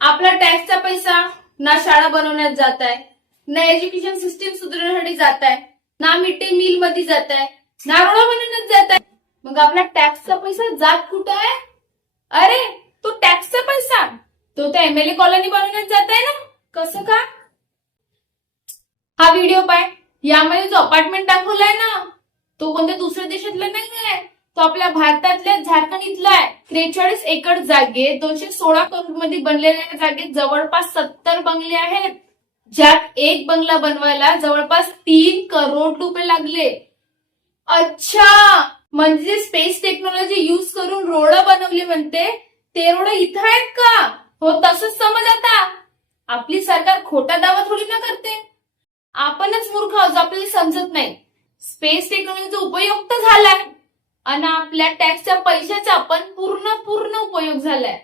आपला टॅक्सचा पैसा ना शाळा बनवण्यात जात आहे, ना एज्युकेशन सिस्टीम सुधारण्यासाठी जात आहे, ना मिड डे मील मध्ये जात आहे, ना रोडा बनवण्यात जात आहे. मग आपला टॅक्सचा पैसा जात कुठं आहे? अरे तो टॅक्सचा पैसा तो त्या एमएलए कॉलनी बनवण्यात जात आहे ना. कसं का? हा व्हिडिओ पाय. यामध्ये जो अपार्टमेंट दाखवलाय ना तो कोणत्या दुसऱ्या देशातला नाहीये, तो आपल्या भारतातल्या झारखंड इथला आहे. 43 एकर जागेत 216 करोड मध्ये बनलेल्या जागेत जवळपास 70 बंगले आहेत, ज्यात एक बंगला बनवायला जवळपास 3 करोड रुपये लागले. अच्छा, म्हणजे स्पेस टेक्नॉलॉजी युज करून रोड बनवली म्हणते, ते रोड इथं आहेत का? हो, तसंच समज आता. आपली सरकार खोटा दावा थोडी ना करते. आपणच मूर्ख आहोत, आपल्याला समजत नाही. स्पेस टेक्नॉलॉजीचा उपयोग तर झालाय आणि आपल्या टॅक्सच्या पैशाचा पण पूर्ण उपयोग झालाय.